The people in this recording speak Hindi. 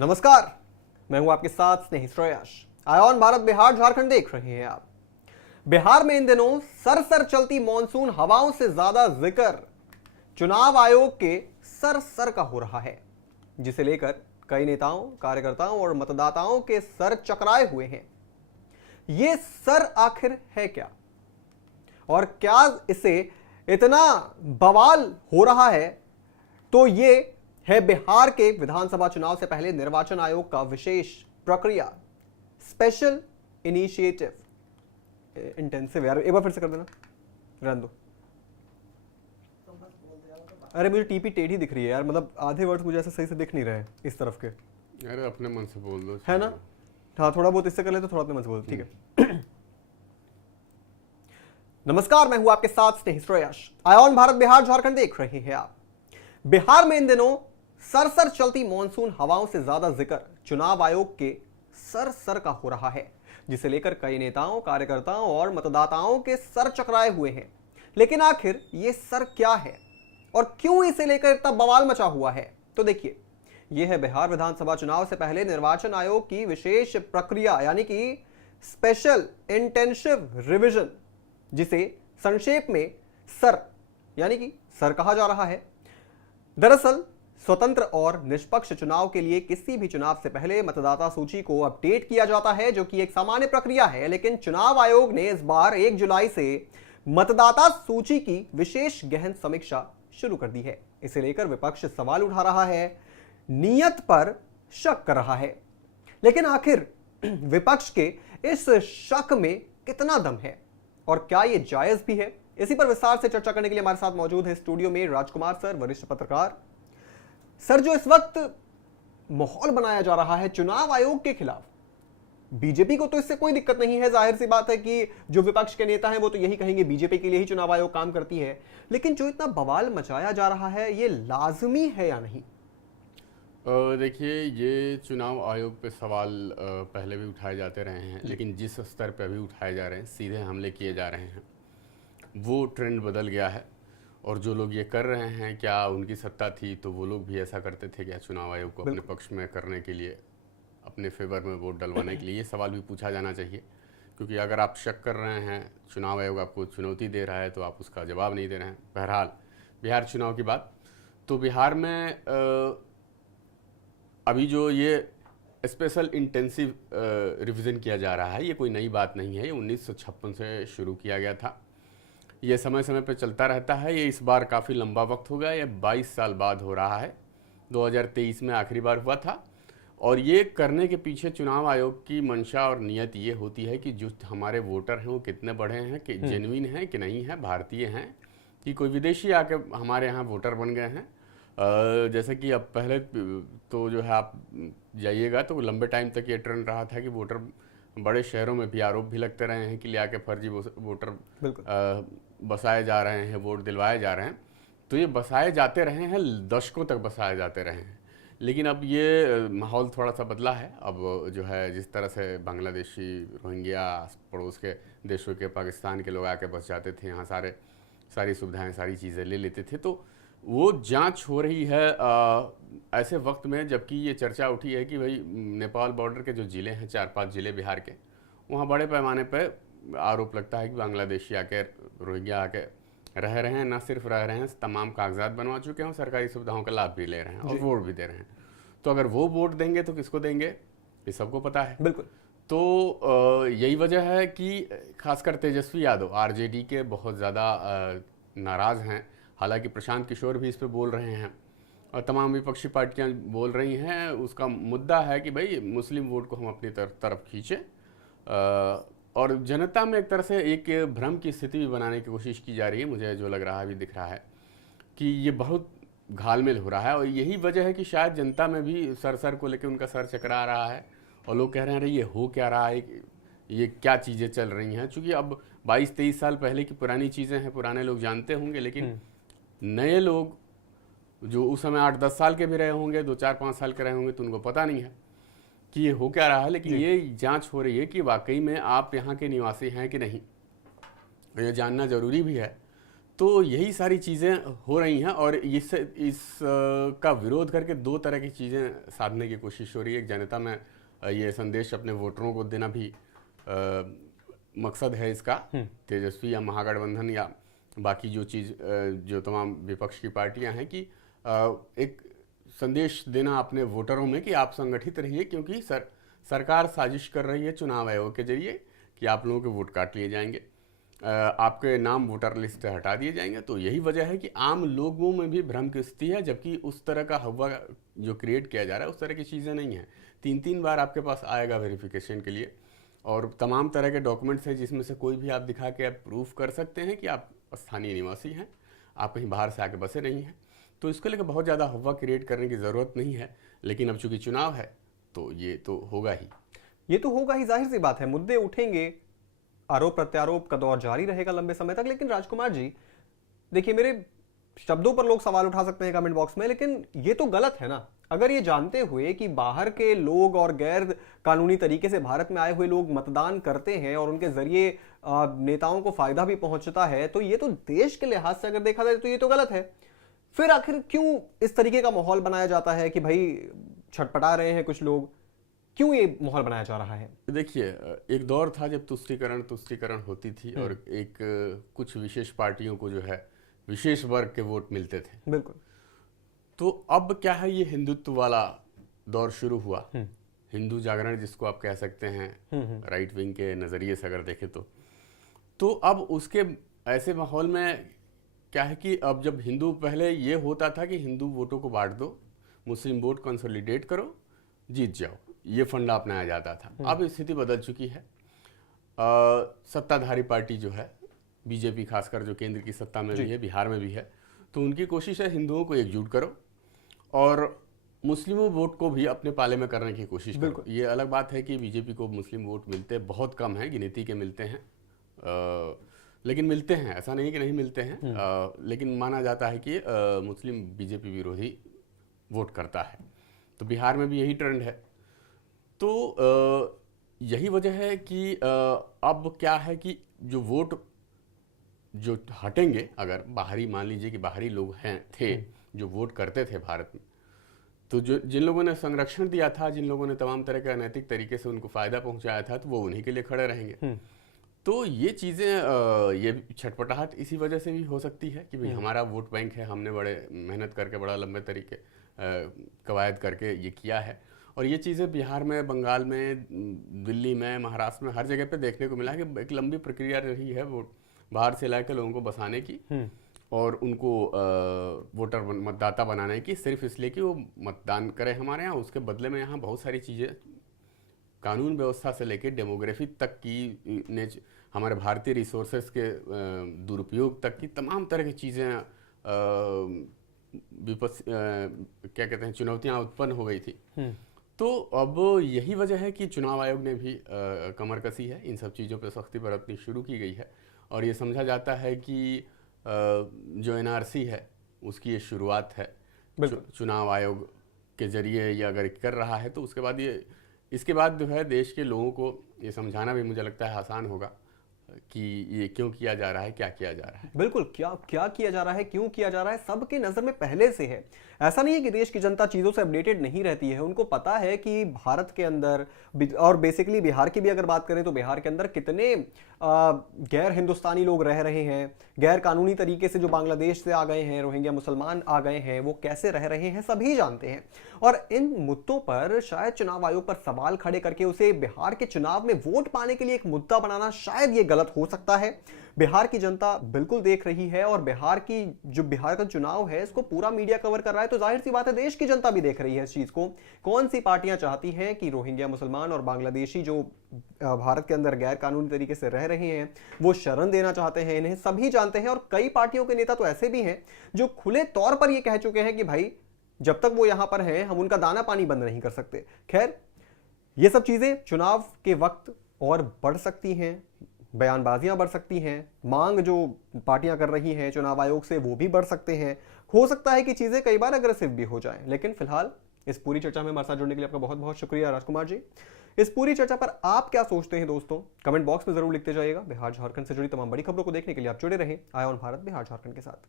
नमस्कार, मैं हूं आपके साथ स्नेही श्रेयस। आयोन भारत बिहार झारखंड देख रहे हैं आप। बिहार में इन दिनों सरसर चलती मॉनसून हवाओं से ज्यादा जिक्र चुनाव आयोग के सर सर का हो रहा है, जिसे लेकर कई नेताओं, कार्यकर्ताओं और मतदाताओं के सर चकराए हुए हैं। ये सर आखिर है क्या, और क्या इसे इतना बवाल हो रहा है? तो ये है बिहार के विधानसभा चुनाव से पहले निर्वाचन आयोग का विशेष प्रक्रिया, स्पेशल इनिशिएटिव इंटेंसिव। यार एक बार फिर से कर देना, रहने दो। अरे मुझे टीपी टेढ़ी दिख रही है यार, मतलब आधे वर्ड मुझे ऐसे सही से दिख नहीं रहे इस तरफ के। अरे अपने मन से बोल दो, है ना? हाँ, थोड़ा बहुत इससे कर ले तो थोड़ा अपने मन से बोल, ठीक है। नमस्कार, मैं हूं आपके साथ स्नेही श्रेयस। आयोन भारत बिहार झारखंड देख रहे हैं आप। बिहार में इन दिनों सरसर चलती मॉनसून हवाओं से ज्यादा जिक्र चुनाव आयोग के सर सर का हो रहा है, जिसे लेकर कई नेताओं, कार्यकर्ताओं और मतदाताओं के सर चकराए हुए हैं। लेकिन आखिर ये सर क्या है और क्यों इसे लेकर इतना बवाल मचा हुआ है? तो देखिए, यह है बिहार विधानसभा चुनाव से पहले निर्वाचन आयोग की विशेष प्रक्रिया, यानी कि स्पेशल इंटेंसिव रिवीजन, जिसे संक्षेप में सर यानी कि सर कहा जा रहा है। दरअसल स्वतंत्र और निष्पक्ष चुनाव के लिए किसी भी चुनाव से पहले मतदाता सूची को अपडेट किया जाता है, जो कि एक सामान्य प्रक्रिया है। लेकिन चुनाव आयोग ने इस बार 1 जुलाई से मतदाता सूची की विशेष गहन समीक्षा शुरू कर दी है। इसे लेकर विपक्ष सवाल उठा रहा है, नियत पर शक कर रहा है। लेकिन आखिर विपक्ष के इस शक में कितना दम है और क्या यह जायज भी है? इसी पर विस्तार से चर्चा करने के लिए हमारे साथ मौजूद है स्टूडियो में राजकुमार सर, वरिष्ठ पत्रकार। सर, जो इस वक्त माहौल बनाया जा रहा है चुनाव आयोग के खिलाफ, बीजेपी को तो इससे कोई दिक्कत नहीं है, जाहिर सी बात है कि जो विपक्ष के नेता हैं वो तो यही कहेंगे बीजेपी के लिए ही चुनाव आयोग काम करती है। लेकिन जो इतना बवाल मचाया जा रहा है, ये लाजमी है या नहीं? देखिए, ये चुनाव आयोग पे सवाल पहले भी उठाए जाते रहे हैं, लेकिन जिस स्तर पे अभी उठाए जा रहे हैं, सीधे हमले किए जा रहे हैं, वो ट्रेंड बदल गया है। और जो लोग ये कर रहे हैं, क्या उनकी सत्ता थी तो वो लोग भी ऐसा करते थे क्या चुनाव आयोग को अपने पक्ष में करने के लिए, अपने फेवर में वोट डलवाने के लिए? ये सवाल भी पूछा जाना चाहिए, क्योंकि अगर आप शक कर रहे हैं, चुनाव आयोग आपको चुनौती दे रहा है, तो आप उसका जवाब नहीं दे रहे हैं। बहरहाल, बिहार चुनाव की बात, तो बिहार में अभी जो ये स्पेशल इंटेंसिव रिवीजन किया जा रहा है, ये कोई नई बात नहीं है। ये 1956 से शुरू किया गया था। ये समय समय पर चलता रहता है। ये इस बार काफ़ी लंबा वक्त हो गया, ये 22 साल बाद हो रहा है। 2023 में आखिरी बार हुआ था। और ये करने के पीछे चुनाव आयोग की मंशा और नियत ये होती है कि जो हमारे वोटर हैं वो कितने बड़े हैं, कि जेन्युइन हैं कि नहीं हैं, भारतीय हैं कि कोई विदेशी आके हमारे यहाँ वोटर बन गए हैं। जैसे कि अब पहले तो जो है आप जाइएगा तो लंबे टाइम तक ये ट्रेंड रहा था कि वोटर बड़े शहरों में भी आरोप भी लगते रहे हैं कि ले आके फर्जी वोटर बसाए जा रहे हैं, वोट दिलवाए जा रहे हैं। तो ये बसाए जाते रहे हैं, दशकों तक बसाए जाते रहे हैं। लेकिन अब ये माहौल थोड़ा सा बदला है। अब जो है, जिस तरह से बांग्लादेशी, रोहिंग्या, पड़ोस के देशों के, पाकिस्तान के लोग आके बस जाते थे यहाँ, सारी सुविधाएं, सारी चीज़ें ले लेते थे, तो वो जांच हो रही है ऐसे वक्त में, जबकि ये चर्चा उठी है कि भाई नेपाल बॉर्डर के जो ज़िले हैं, 4-5 ज़िले बिहार के, वहाँ बड़े पैमाने पर आरोप लगता है कि बांग्लादेशी आके, रोहिंग्या आके रह रहे हैं। ना सिर्फ रह रहे हैं, तमाम कागजात बनवा चुके हैं, सरकारी सुविधाओं का लाभ भी ले रहे हैं और वोट भी दे रहे हैं। तो अगर वो वोट देंगे तो किसको देंगे, ये सबको पता है। बिल्कुल। तो यही वजह है कि खासकर तेजस्वी यादव आरजेडी के बहुत ज़्यादा नाराज़ हैं। हालांकि प्रशांत किशोर भी इस पर बोल रहे हैं और तमाम विपक्षी पार्टियां बोल रही हैं। उसका मुद्दा है कि भाई मुस्लिम वोट को हम अपनी तरफ खींचें, और जनता में एक तरह से एक भ्रम की स्थिति भी बनाने की कोशिश की जा रही है। मुझे जो लग रहा है, अभी दिख रहा है कि ये बहुत घालमेल हो रहा है, और यही वजह है कि शायद जनता में भी सर को लेकर उनका सर चकरा रहा है और लोग कह रहे हैं अरे ये हो क्या रहा है, ये क्या चीज़ें चल रही हैं। चूँकि अब 22-23 साल पहले की पुरानी चीज़ें हैं, पुराने लोग जानते होंगे, लेकिन नए लोग जो उस समय 8-10 साल के भी रहे होंगे, 2-4-5 साल के रहे होंगे, तो उनको पता नहीं है कि ये हो क्या रहा है। लेकिन ये जांच हो रही है कि वाकई में आप यहाँ के निवासी हैं कि नहीं, ये जानना ज़रूरी भी है। तो यही सारी चीज़ें हो रही हैं और इस का विरोध करके दो तरह की चीज़ें साधने की कोशिश हो रही है। एक जनता में ये संदेश अपने वोटरों को देना भी मकसद है इसका। तेजस्वी या महागठबंधन या बाकी जो चीज़ जो तमाम विपक्ष की पार्टियां हैं कि एक संदेश देना अपने वोटरों में कि आप संगठित रहिए, क्योंकि सरकार साजिश कर रही है चुनाव आयोग के जरिए कि आप लोगों के वोट काट लिए जाएंगे, आपके नाम वोटर लिस्ट से हटा दिए जाएंगे। तो यही वजह है कि आम लोगों में भी भ्रम की स्थिति है, जबकि उस तरह का हवा जो क्रिएट किया जा रहा है उस तरह की चीज़ें नहीं हैं। 3-3 बार आपके पास आएगा वेरिफिकेशन के लिए और तमाम तरह के डॉक्यूमेंट्स हैं जिसमें से कोई भी आप दिखा के आप प्रूफ कर सकते हैं कि आप स्थानीय निवासी हैं, आप कहीं बाहर से आके बसे नहीं हैं। तो इसको लेकर बहुत ज़्यादा हवा क्रिएट करने की ज़रूरत नहीं है, लेकिन अब चूंकि चुनाव है तो ये तो होगा ही। ये तो होगा ही, जाहिर सी बात है, मुद्दे उठेंगे, आरोप प्रत्यारोप का दौर जारी रहेगा लंबे समय तक। लेकिन राजकुमार जी देखिए, मेरे शब्दों पर लोग सवाल उठा सकते हैं कमेंट बॉक्स में, लेकिन ये तो गलत है ना। अगर ये जानते हुए कि बाहर के लोग और गैर कानूनी तरीके से भारत में आए हुए लोग मतदान करते हैं और उनके जरिए नेताओं को फायदा भी पहुंचता है, तो ये तो देश के लिहाज से अगर देखा जाए तो ये तो गलत है। फिर आखिर क्यों इस तरीके का माहौल बनाया जाता है कि भाई छटपटा रहे हैं कुछ लोग, क्यों ये माहौल बनाया जा रहा है? देखिए, एक दौर था जब तुष्टीकरण होती थी और एक कुछ विशेष पार्टियों को जो है विशेष वर्ग के वोट मिलते थे। बिल्कुल। तो अब क्या है, ये हिंदुत्व वाला दौर शुरू हुआ, हिंदू जागरण जिसको आप कह सकते हैं राइट विंग के नज़रिए से अगर देखें तो अब उसके ऐसे माहौल में क्या है कि अब जब हिंदू, पहले ये होता था कि हिंदू वोटों को बांट दो, मुस्लिम वोट कंसोलिडेट करो, जीत जाओ, ये फंडा अपनाया जाता था। अब स्थिति बदल चुकी है। सत्ताधारी पार्टी जो है बीजेपी, खासकर जो केंद्र की सत्ता में भी है, बिहार में भी है, तो उनकी कोशिश है हिंदुओं को एकजुट करो और मुस्लिमों वोट को भी अपने पाले में करने की कोशिश करो। ये अलग बात है कि बीजेपी को मुस्लिम वोट मिलते बहुत कम हैं, गिनती के मिलते हैं, लेकिन मिलते हैं, ऐसा नहीं कि नहीं मिलते हैं। लेकिन माना जाता है कि मुस्लिम बीजेपी विरोधी वोट करता है, तो बिहार में भी यही ट्रेंड है। तो यही वजह है कि अब क्या है कि जो वोट जो हटेंगे, अगर बाहरी, मान लीजिए कि बाहरी लोग थे जो वोट करते थे भारत में, तो जो जिन लोगों ने संरक्षण दिया था, जिन लोगों ने तमाम तरह के अनैतिक तरीके से उनको फायदा पहुंचाया था, तो वो उन्हीं के लिए खड़े रहेंगे। तो ये चीज़ें, ये छटपटाहट इसी वजह से भी हो सकती है कि भाई हमारा वोट बैंक है, हमने बड़े मेहनत करके बड़ा लंबे तरीके कवायद करके ये किया है। और ये चीज़ें बिहार में, बंगाल में, दिल्ली में, महाराष्ट्र में, हर जगह पे देखने को मिला है कि एक लंबी प्रक्रिया रही है वोट बाहर से लाके लोगों को बसाने की और उनको वोटर मतदाता बनाने की, सिर्फ इसलिए कि वो मतदान करें हमारे यहाँ। उसके बदले में यहाँ बहुत सारी चीज़ें, कानून व्यवस्था से लेकर डेमोग्राफी तक की, हमारे भारतीय रिसोर्सेज के दुरुपयोग तक की तमाम तरह की चीज़ें, क्या कहते हैं, चुनौतियाँ उत्पन्न हो गई थी। तो अब यही वजह है कि चुनाव आयोग ने भी कमर कसी है, इन सब चीज़ों पर सख्ती बरतनी शुरू की गई है और ये समझा जाता है कि जो एनआरसी है उसकी ये शुरुआत है। चुनाव आयोग के जरिए ये अगर कर रहा है तो उसके बाद इसके बाद जो है देश के लोगों को ये समझाना भी मुझे लगता है आसान होगा कि ये क्यों किया जा रहा है, क्या किया जा रहा है। बिल्कुल, क्या किया जा रहा है, क्यों किया जा रहा है, सबके नजर में पहले से है। ऐसा नहीं है कि देश की जनता चीजों से अपडेटेड नहीं रहती है, उनको पता है कि भारत के अंदर और बेसिकली बिहार की भी अगर बात करें तो बिहार के अंदर कितने गैर हिंदुस्तानी लोग रह रहे हैं, गैर कानूनी तरीके से जो बांग्लादेश से आ गए हैं, रोहिंग्या मुसलमान आ गए हैं, वो कैसे रह रहे हैं सभी जानते हैं। और इन मुद्दों पर शायद चुनाव आयोग पर सवाल खड़े करके उसे बिहार के चुनाव में वोट पाने के लिए एक मुद्दा बनाना शायद ये गलत हो सकता है। बिहार की जनता बिल्कुल देख रही है और बिहार का चुनाव है इसको पूरा मीडिया कवर कर रहा है, तो जाहिर सी बात है देश की जनता भी देख रही है इस चीज को। कौन सी पार्टियां चाहती हैं कि रोहिंग्या मुसलमान और बांग्लादेशी जो भारत के अंदर गैर कानूनी तरीके से रह रहे हैं वो शरण देना चाहते हैं, इन्हें सभी जानते हैं। और कई पार्टियों के नेता तो ऐसे भी हैं जो खुले तौर पर यह कह चुके हैं कि भाई जब तक वो यहां पर हैं हम उनका दाना पानी बंद नहीं कर सकते। खैर, ये सब चीजें चुनाव के वक्त और बढ़ सकती हैं, बयानबाजियां बढ़ सकती हैं, मांग जो पार्टियां कर रही हैं चुनाव आयोग से वो भी बढ़ सकते हैं। हो सकता है कि चीजें कई बार अग्रेसिव भी हो जाएं, लेकिन फिलहाल इस पूरी चर्चा में हमारे साथ जुड़ने के लिए आपका बहुत बहुत शुक्रिया राजकुमार जी। इस पूरी चर्चा पर आप क्या सोचते हैं दोस्तों, कमेंट बॉक्स में जरूर लिखते जाइएगा। बिहार झारखंड से जुड़ी तमाम बड़ी खबरों को देखने के लिए आप जुड़े रहें आय ऑन भारत बिहार झारखंड के साथ।